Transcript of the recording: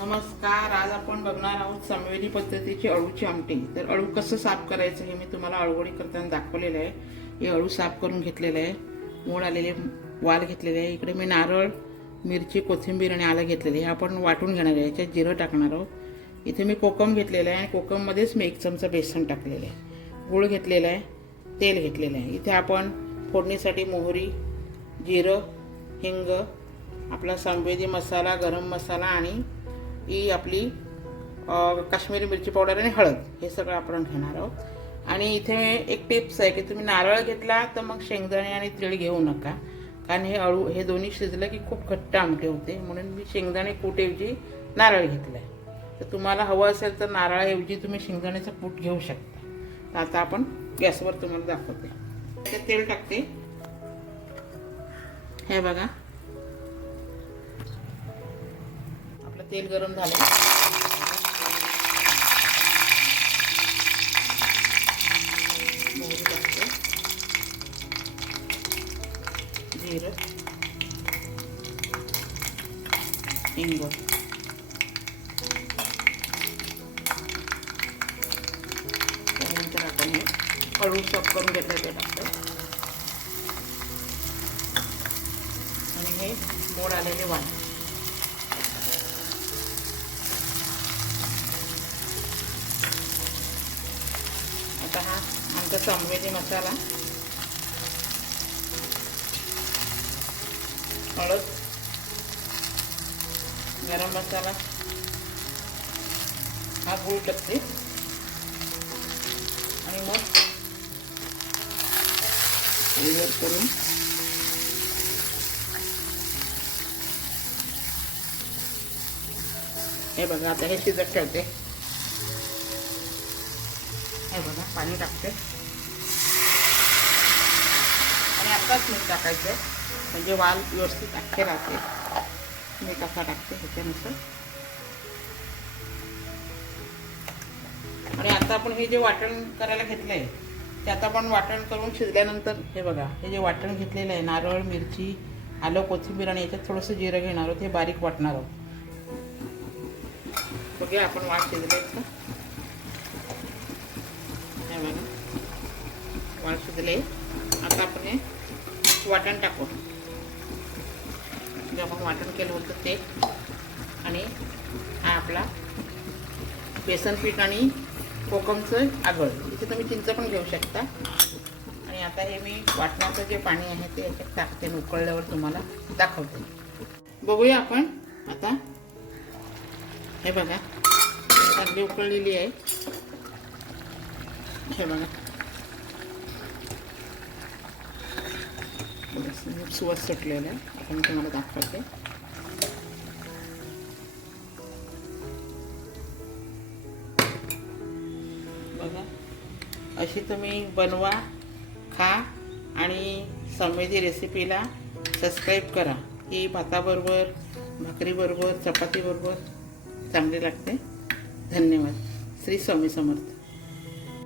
नमस्कार. आज आपण बघणार आहोत संवेदी पद्धतीची अळूची आमटी. तर अळू कसं साफ करायचं हे मी तुम्हाला अळूवडी करताना दाखवलेलं आहे. हे अळू साफ करून घेतलेलं आहे, मोड आलेले वाल घेतलेले आहे. इकडे मी नारळ, मिरची, कोथिंबीर आणि आलं घेतलेले आहे. आपण वाटून घेणार आहे, याच्यात जिरं टाकणार आहोत. इथे मी कोकम घेतलेलं आहे आणि कोकममध्येच मी 1 चमचा बेसन टाकलेलं आहे. गूळ घेतलेला आहे, तेल घेतलेलं आहे. इथे आपण फोडणीसाठी मोहरी, जिरं, हिंग, आपला संवेदी मसाला, गरम मसाला आणि ही आपली काश्मीरी मिरची पावडर आणि हळद हे सगळं आपण घेणार आहोत. आणि इथे एक टिप्स आहे की तुम्ही नारळ घेतला तर मग शेंगदाणे आणि तीळ घेऊ नका, कारण हे अळू हे दोन्ही शिजलं की खूप घट्ट आमटी होते. म्हणून मी शेंगदाणे कूटऐवजी नारळ घेतलं आहे. तर तुम्हाला हवं असेल तर नारळाऐवजी तुम्ही शेंगदाण्याचं कूट घेऊ शकता. तर आता आपण गॅसवर तुम्हाला दाखवते. ते तेल टाकते. हे बघा, तेल गरम झालं. मोहरी टाकते, जिरं, हिंग, त्यानंतर आपण हे अळू चॉप करून घेतलं ते टाकतो आणि हे मोड आलेले वाल. आता हा आमचा संवेदी मसाला, हळद, गरम मसाला, हा गूळ टाकते आणि मग फ्लेवर करून हे बघा. आता हे शिजत ठेवते. हे बघा, पाणी टाकते आणि आत्ताच मीठ टाकायचं म्हणजे वाल व्यवस्थित अख्खे राहते. मीठ असा टाकते ह्याच्यानुसार. आणि आता आपण हे जे वाटण करायला घेतलं आहे ते आता आपण वाटण करून शिजल्यानंतर हे बघा, हे जे वाटण घेतलेलं आहे नारळ, मिरची, आलं, कोथिंबीर आणि याच्यात थोडंसं जिरं घेणार आहोत. हे बारीक वाटणार आहोत. बघूया आपण वाट शिजले. वाळ शिजले. आता आपण हे वाटण टाकू, जे आपण वाटण केलं होतं ते. आणि हा आपला बेसन पीठ आणि कोकमचं आगळ. इथे तुम्ही चिंच पण घेऊ शकता. आणि आता हे मी वाटणाचं जे पाणी आहे ते याच्यात टाकते. उकळल्यावर तुम्हाला दाखवते. बघूया आपण आता. हे बघा, चांगली उकळलेली आहे. हे बघा, सुवास सुटलेला आहे. आता मी तुम्हाला दाखवते. बघा, अशी तुम्ही बनवा, खा आणि संवेदी रेसिपीला सबस्क्राईब करा. ही भाताबरोबर, भाकरीबरोबर, चपातीबरोबर चांगली लागते. धन्यवाद. श्री स्वामी समर्थ.